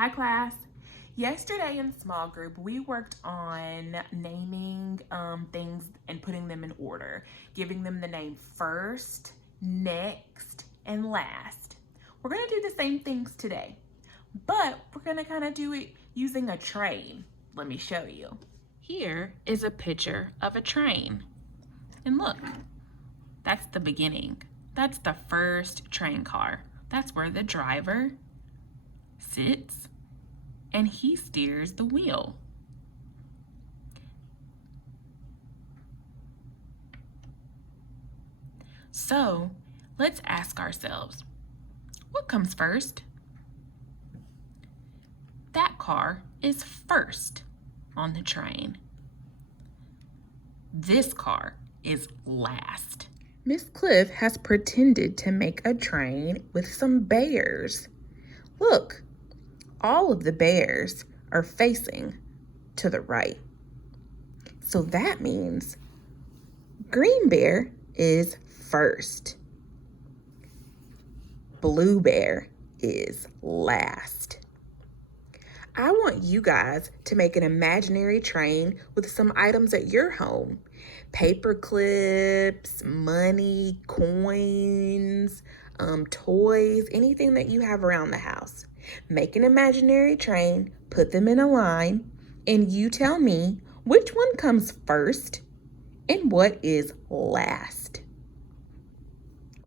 Hi class. Yesterday in small group, we worked on naming things and putting them in order, giving them the name first, next, and last. We're gonna do the same things today, but we're gonna kind of do it using a train. Let me show you. Here is a picture of a train. And look, that's the beginning. That's the first train car. That's where the driver sits and he steers the wheel. So let's ask ourselves, what comes first? That car is first on the train. This car is last. Miss Cliff has pretended to make a train with some bears. Look, all of the bears are facing to the right. So that means green bear is first. Blue bear is last. I want you guys to make an imaginary train with some items at your home. Paper clips, money, coins, toys, anything that you have around the house. Make an imaginary train, put them in a line, and you tell me which one comes first and what is last.